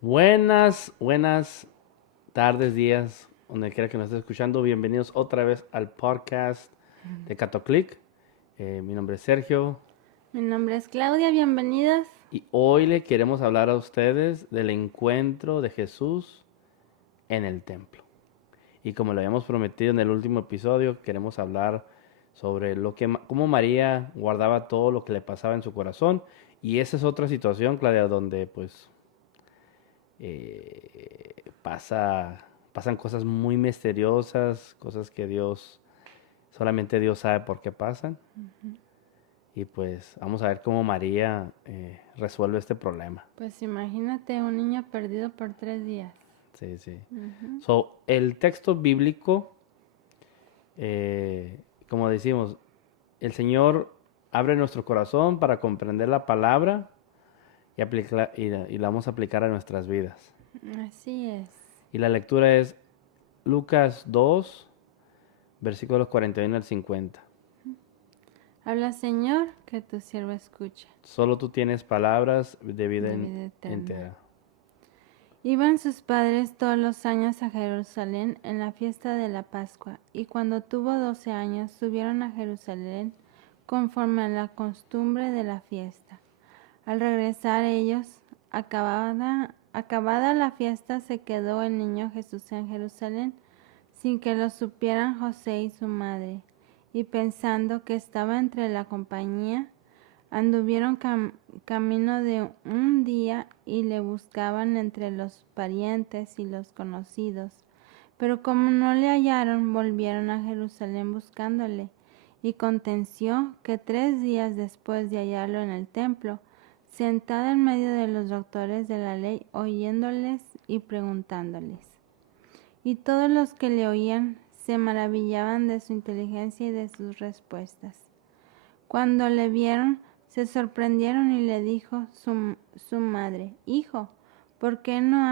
Buenas tardes, días, donde quiera que nos esté escuchando. Bienvenidos otra vez al podcast de Catoclick. Mi nombre es Sergio Mi nombre es Claudia, bienvenidas. y hoy le queremos hablar a ustedes del encuentro de Jesús en el templo. Y como lo habíamos prometido en el último episodio, queremos hablar sobre cómo María guardaba todo lo que le pasaba en su corazón. Y esa es otra situación, Claudia, donde pues pasan cosas muy misteriosas, cosas que solamente Dios sabe por qué pasan. Y pues vamos a ver cómo María resuelve este problema. Pues imagínate un niño perdido por 3 días. Sí, sí. El texto bíblico, como decimos, el Señor abre nuestro corazón para comprender la palabra y la vamos a aplicar a nuestras vidas. Así es. Y la lectura es Lucas 2, versículos 41 al 50. Habla, Señor, que tu siervo escucha. Solo tú tienes palabras de vida De vida eterna. entera. Iban sus padres todos los años a Jerusalén en la fiesta de la Pascua, y cuando tuvo 12 años subieron a Jerusalén conforme a la costumbre de la fiesta. Al regresar ellos, acabada la fiesta, se quedó el niño Jesús en Jerusalén, sin que lo supieran José y su madre, y pensando que estaba entre la compañía, anduvieron camino de un día y le buscaban entre los parientes y los conocidos. Pero como no le hallaron, volvieron a Jerusalén buscándole. Y aconteció que 3 días después de hallarlo en el templo, sentado en medio de los doctores de la ley, oyéndoles y preguntándoles. Y todos los que le oían se maravillaban de su inteligencia y de sus respuestas. Cuando le vieron, se sorprendieron y le dijo su madre: Hijo, ¿por qué nos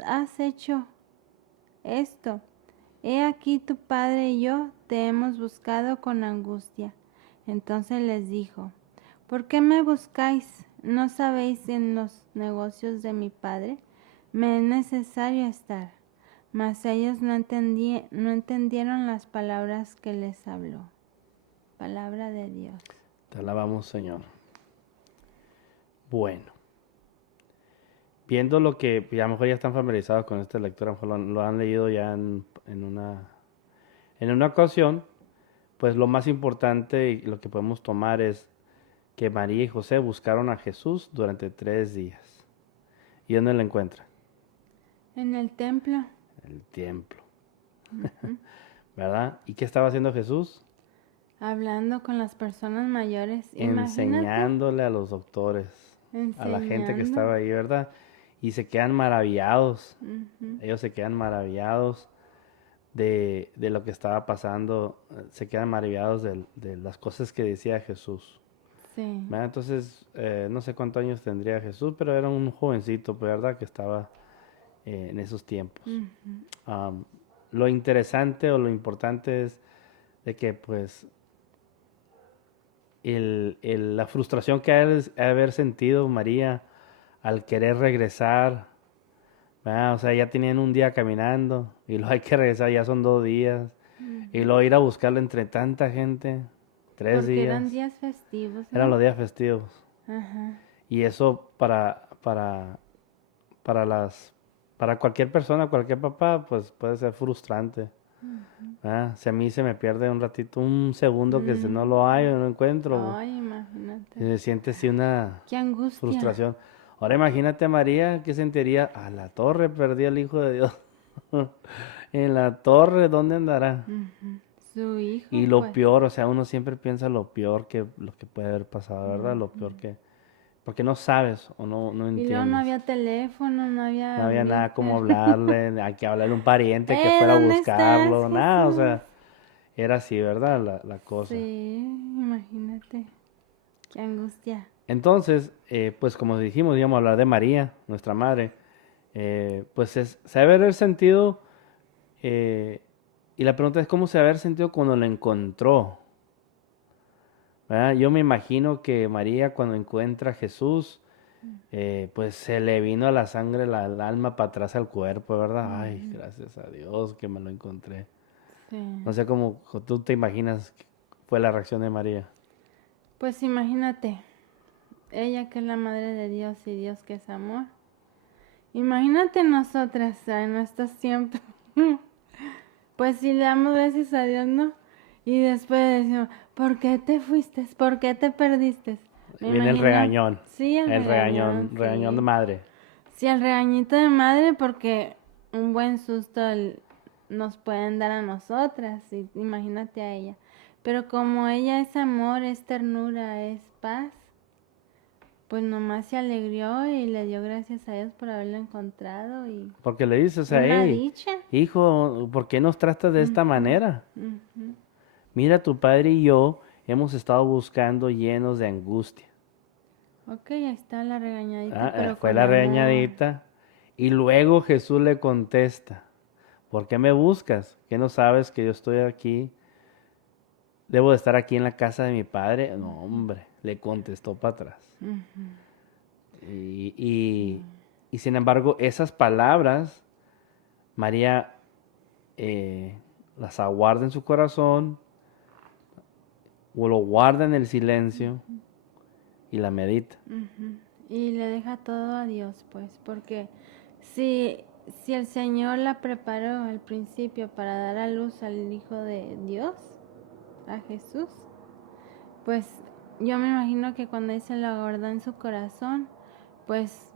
has hecho esto? He aquí tu padre y yo te hemos buscado con angustia. Entonces les dijo: ¿Por qué me buscáis? ¿No sabéis en los negocios de mi padre? Me es necesario estar. Mas ellos no entendieron las palabras que les habló. Palabra de Dios. Te alabamos, Señor. Bueno, viendo lo que a lo mejor ya están familiarizados con esta lectura, a lo mejor lo han leído ya en una ocasión, pues lo más importante y lo que podemos tomar es que María y José buscaron a Jesús durante 3 días. ¿Y dónde lo encuentran? En el templo. El templo. ¿Verdad? ¿Y qué estaba haciendo Jesús? Hablando con las personas mayores. Enseñándole a los doctores, a la gente que estaba ahí, ¿verdad? Y se quedan maravillados. Ellos se quedan maravillados de lo que estaba pasando. Se quedan maravillados de las cosas que decía Jesús. Sí. ¿Verdad? Entonces, no sé cuántos años tendría Jesús, pero era un jovencito, ¿verdad? Que estaba en esos tiempos. Lo interesante o lo importante es de que, pues, la frustración que ha de haber sentido María al querer regresar, ¿verdad? O sea, ya tenían un día caminando y luego hay que regresar, ya son 2 días, y luego ir a buscarlo entre tanta gente, 3 Porque días. eran días festivos, ¿no? Eran los días festivos. Ajá. Y eso para cualquier persona, cualquier papá, pues puede ser frustrante. Si a mí se me pierde un ratito, un segundo que no lo hay o no lo encuentro, Ay, imagínate. se siente así una Qué angustia. frustración. Ahora imagínate a María, ¿qué sentiría? A la torre perdí al Hijo de Dios. En la torre, ¿dónde andará? Su hijo. Y lo pues. peor, o sea, uno siempre piensa lo peor lo que puede haber pasado, ¿verdad? Lo peor que... Porque no sabes o no entiendes. Y luego no había teléfono, no había... No había nada como hablarle, hay que hablarle a un pariente que fuera a ¿Dónde buscarlo, estás, nada, o Jesús? sea, era así, ¿verdad? La cosa. Sí, imagínate. Qué angustia. Entonces, pues como dijimos, íbamos a hablar de María, nuestra madre, pues se debe haber sentido, y la pregunta es cómo se debe haber sentido cuando la encontró, ¿verdad? Yo me imagino que María cuando encuentra a Jesús, pues se le vino a la sangre, el alma para atrás al cuerpo, ¿verdad? Ay, Ujú. gracias a Dios que me lo encontré. Sí. No sé cómo tú te imaginas que fue la reacción de María. Pues imagínate, ella que es la madre de Dios y Dios que es amor. Imagínate nosotras en nuestros tiempos. Pues sí, le damos gracias a Dios, ¿no? Y después decimos, ¿por qué te fuiste? ¿Por qué te perdiste? Me Viene imagino, sí, el el regañón, regañón de sí. madre. Sí, el regañito de madre porque un buen susto nos pueden dar a nosotras, y imagínate a ella. Pero como ella es amor, es ternura, es paz, pues nomás se alegró y le dio gracias a Dios por haberlo encontrado y Porque le dices, o sea, una hey, dicha. hijo, ¿por qué nos tratas de esta Ujú, manera? ujú. Mira, tu padre y yo hemos estado buscando llenos de angustia. Ok, ahí está la regañadita, pero Fue con la amor. regañadita. Y luego Jesús le contesta, ¿por qué me buscas? ¿Qué no sabes que yo estoy aquí? ¿Debo de estar aquí en la casa de mi padre? No, hombre, le contestó para atrás. Ujú, Y, sí. y- y sin embargo, esas palabras, María las aguarda en su corazón, o lo guarda en el silencio y la medita. Ujú. Y le deja todo a Dios, pues, porque si, si el Señor la preparó al principio para dar a luz al Hijo de Dios, a Jesús, pues yo me imagino que cuando Él se lo guardó en su corazón, pues,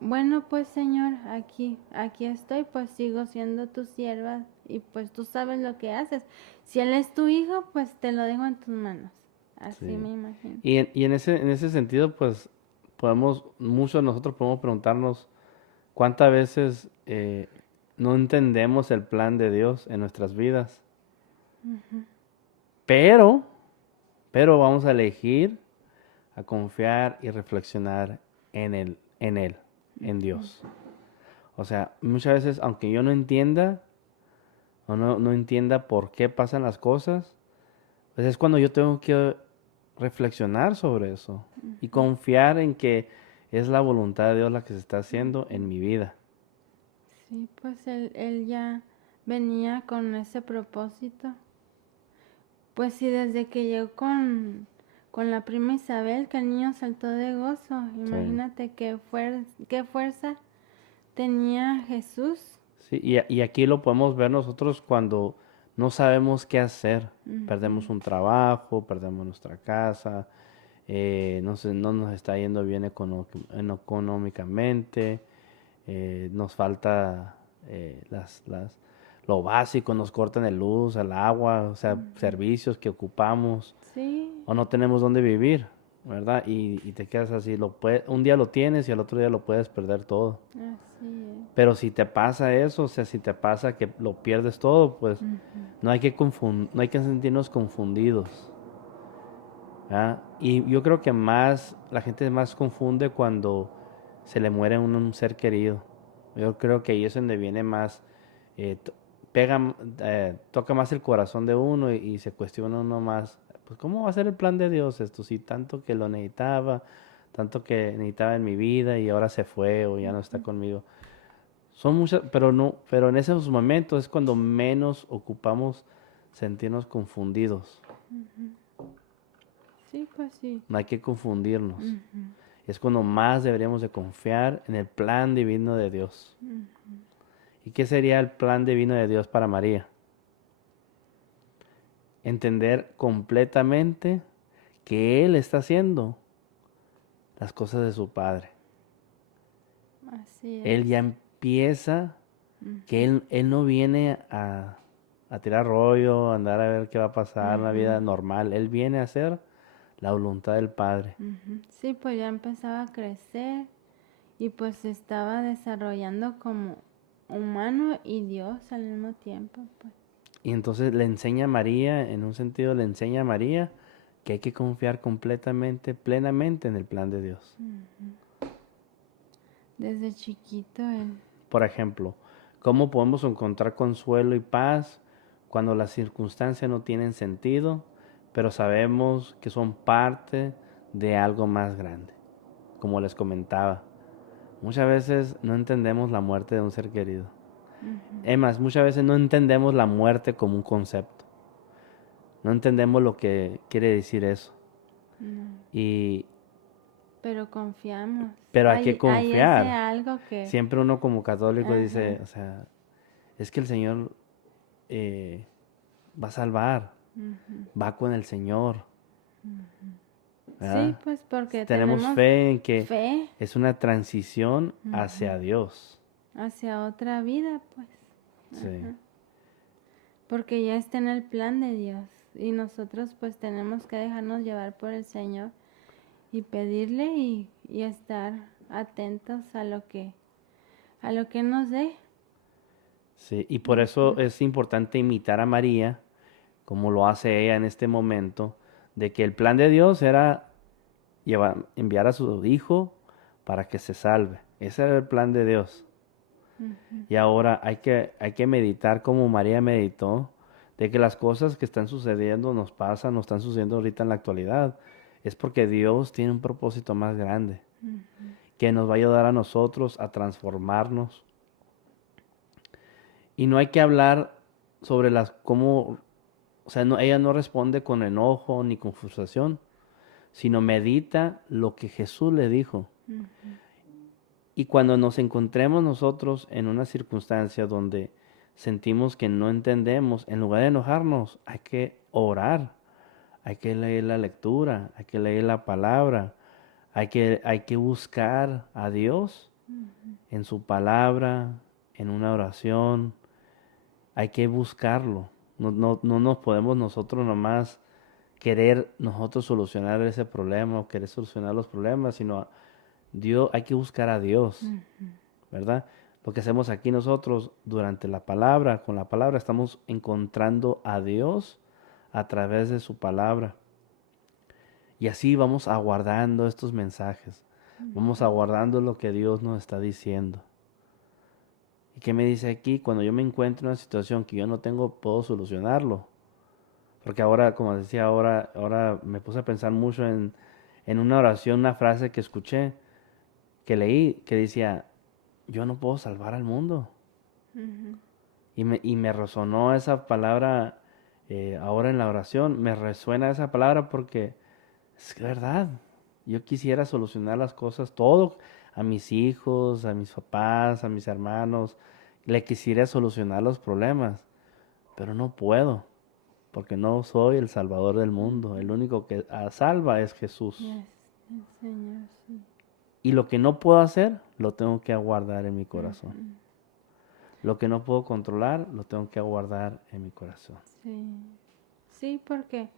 bueno, pues Señor, aquí estoy, pues sigo siendo tu sierva y pues tú sabes lo que haces. Si Él es tu hijo, pues te lo dejo en tus manos. Así Sí. me imagino. Y en ese sentido, pues, muchos de nosotros podemos preguntarnos cuántas veces no entendemos el plan de Dios en nuestras vidas. Pero, pero vamos a elegir a confiar y reflexionar en Él, en Dios. O sea, muchas veces, aunque yo no entienda o no entienda por qué pasan las cosas, pues es cuando yo tengo que reflexionar sobre eso y confiar en que es la voluntad de Dios la que se está haciendo en mi vida. Sí, pues él ya venía con ese propósito. Pues sí, desde que llegó con la prima Isabel, que el niño saltó de gozo. Sí. Imagínate qué fuerza tenía Jesús. Sí, y aquí lo podemos ver nosotros cuando no sabemos qué hacer. Ujú, Perdemos un trabajo, perdemos nuestra casa, no nos está yendo bien económicamente, nos falta lo básico, nos cortan el luz, el agua, o sea, ujú. servicios que ocupamos, Sí, o no tenemos dónde vivir, ¿verdad? Y te quedas así, un día lo tienes y al otro día lo puedes perder todo. así es. Pero si te pasa eso, o sea, si te pasa que lo pierdes todo, pues Ujú, no hay que sentirnos confundidos. ¿Ah? Y yo creo que la gente más confunde cuando se le muere un ser querido. Yo creo que ahí es donde viene más, eh, to- toca más el corazón de uno y se cuestiona uno más, pues ¿cómo va a ser el plan de Dios esto? Si tanto que lo necesitaba, tanto que necesitaba en mi vida y ahora se fue o ya no está conmigo. Son muchas, pero no, pero en esos momentos es cuando menos ocupamos sentirnos confundidos. ujú. Sí, pues sí. No hay que confundirnos. Ujú, Es cuando más deberíamos de confiar en el plan divino de Dios. ujú. ¿Y qué sería el plan divino de Dios para María? Entender completamente que Él está haciendo las cosas de su Padre. Así Él es. ya empieza, que Ujú, Él no viene a tirar rollo, a andar a ver qué va a pasar, una ujú, vida normal. Él viene a hacer la voluntad del Padre. ujú. Sí, pues ya empezaba a crecer y pues se estaba desarrollando como humano y Dios al mismo tiempo, pues. Y entonces le enseña a María, en un sentido le enseña a María que hay que confiar completamente, plenamente en el plan de Dios. Desde chiquito él. Por ejemplo, ¿cómo podemos encontrar consuelo y paz cuando las circunstancias no tienen sentido, pero sabemos que son parte de algo más grande? como les comentaba, muchas veces no entendemos la muerte de un ser querido. Es más, muchas veces no entendemos la muerte como un concepto. No entendemos lo que quiere decir eso. No. Y, Pero confiamos. pero hay que Hay ese confiar. algo que... Siempre uno como católico dice, Ajá. o sea, es que el Señor va a salvar, va con el Señor, Sí, ¿verdad? pues porque Tenemos tenemos fe en que fe es una transición hacia Dios. hacia otra vida, pues. Sí. Porque ya está en el plan de Dios. Y nosotros pues tenemos que dejarnos llevar por el Señor y pedirle y estar atentos a lo que nos dé. Sí, y por eso es importante imitar a María, como lo hace ella en este momento, de que el plan de Dios era enviar a su hijo para que se salve. Ese era el plan de Dios. Y ahora hay que meditar como María meditó, de que las cosas que están sucediendo nos pasan, nos están sucediendo ahorita en la actualidad, es porque Dios tiene un propósito más grande, que nos va a ayudar a nosotros a transformarnos. Y no hay que hablar sobre cómo, o sea, ella no responde con enojo ni con frustración, sino medita lo que Jesús le dijo. Y cuando nos encontremos nosotros en una circunstancia donde sentimos que no entendemos, en lugar de enojarnos, hay que orar, hay que leer la lectura, hay que leer la palabra, hay que buscar a Dios en su palabra, en una oración, hay que buscarlo. No nos podemos nosotros nomás querer nosotros solucionar ese problema o querer solucionar los problemas, sino Dios, hay que buscar a Dios, ¿verdad? Lo que hacemos aquí nosotros durante la palabra, con la palabra estamos encontrando a Dios a través de su palabra. Y así vamos aguardando estos mensajes, vamos aguardando lo que Dios nos está diciendo. ¿Y qué me dice aquí? Cuando yo me encuentro en una situación que yo no tengo, puedo solucionarlo. Porque ahora, como decía, ahora me puse a pensar mucho en una oración, una frase que escuché, que leí, que decía, yo no puedo salvar al mundo. Y me resonó esa palabra ahora en la oración, me resuena esa palabra porque es verdad. Yo quisiera solucionar las cosas, todo, a mis hijos, a mis papás, a mis hermanos, le quisiera solucionar los problemas, pero no puedo, porque no soy el salvador del mundo. El único que salva es Jesús. Yes, el Señor, sí. Y lo que no puedo hacer, lo tengo que aguardar en mi corazón. Lo que no puedo controlar, lo tengo que aguardar en mi corazón. Sí. Sí, porque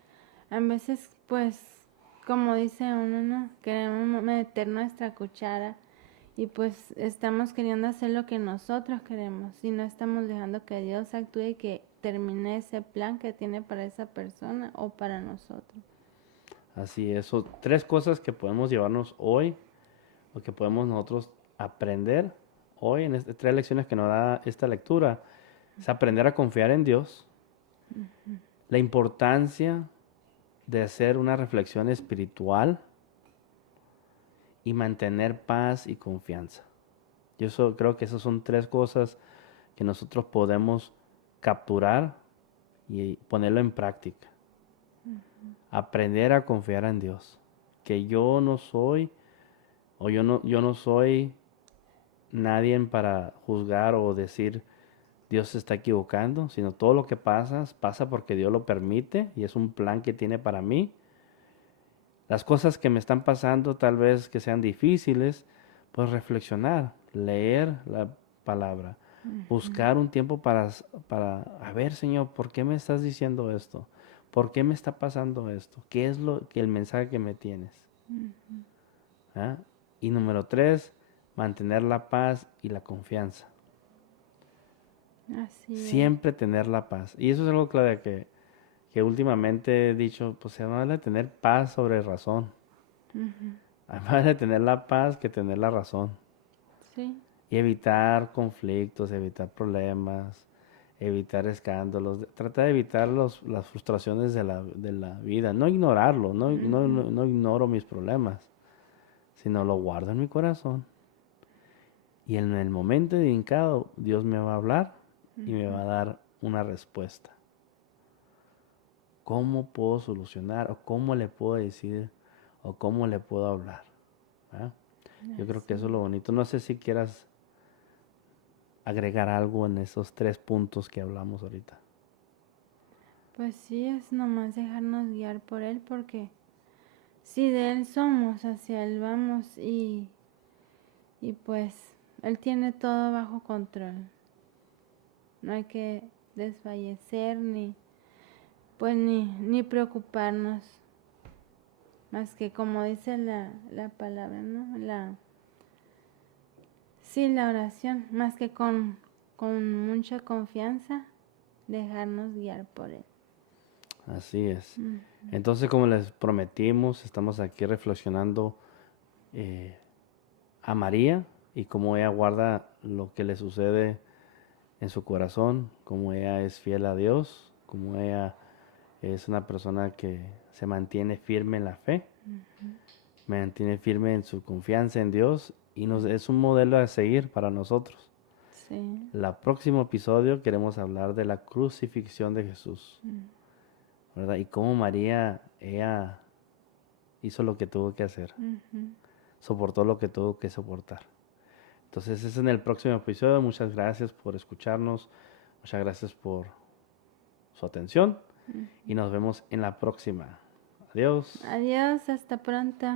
a veces, pues, como dice uno, ¿no? Queremos meter nuestra cuchara y pues estamos queriendo hacer lo que nosotros queremos y no estamos dejando que Dios actúe y que termine ese plan que tiene para esa persona o para nosotros. Así es. Son tres cosas que podemos llevarnos hoy o que podemos nosotros aprender hoy en tres lecciones que nos da esta lectura. Es aprender a confiar en Dios, la importancia de hacer una reflexión espiritual y mantener paz y confianza. Creo que esas son tres cosas que nosotros podemos capturar y ponerlo en práctica. Aprender a confiar en Dios. Que yo no soy, o yo no soy nadie para juzgar o decir Dios se está equivocando, sino todo lo que pasa porque Dios lo permite y es un plan que tiene para mí. Las cosas que me están pasando tal vez que sean difíciles, pues reflexionar, leer la palabra, buscar un tiempo a ver, Señor, ¿por qué me estás diciendo esto? ¿Por qué me está pasando esto? ¿Qué es el mensaje que me tienes? ¿Ah? Y número 3, mantener la paz y la confianza. Así Siempre tener la paz. Y eso es algo, Claudia, que últimamente he dicho, pues se vale tener paz sobre razón. Más vale tener la paz que tener la razón. Sí. Y evitar conflictos, evitar problemas, evitar escándalos. Trata de evitar las frustraciones de la vida. No ignorarlo, no ignoro mis problemas. sino lo guardo en mi corazón. Y en el momento indicado, Dios me va a hablar y me va a dar una respuesta. ¿Cómo puedo solucionar o cómo le puedo decir o cómo le puedo hablar? ¿Verdad? Yo creo que eso es lo bonito. No sé si quieras agregar algo en esos 3 puntos que hablamos ahorita. Pues sí, es nomás dejarnos guiar por Él, porque si de Él somos, hacia Él vamos y pues Él tiene todo bajo control. No hay que desfallecer ni preocuparnos, más que como dice la palabra, ¿no? La oración, más que con mucha confianza, dejarnos guiar por Él. Así es. Entonces, como les prometimos, estamos aquí reflexionando a María y cómo ella guarda lo que le sucede en su corazón, cómo ella es fiel a Dios, cómo ella es una persona que se mantiene firme en la fe, mantiene firme en su confianza en Dios y es un modelo a seguir para nosotros. Sí. El próximo episodio queremos hablar de la crucifixión de Jesús, ¿verdad? Y cómo María, ella hizo lo que tuvo que hacer, soportó lo que tuvo que soportar. Entonces, es en el próximo episodio. Muchas gracias por escucharnos, muchas gracias por su atención y nos vemos en la próxima. Adiós. Adiós, hasta pronto.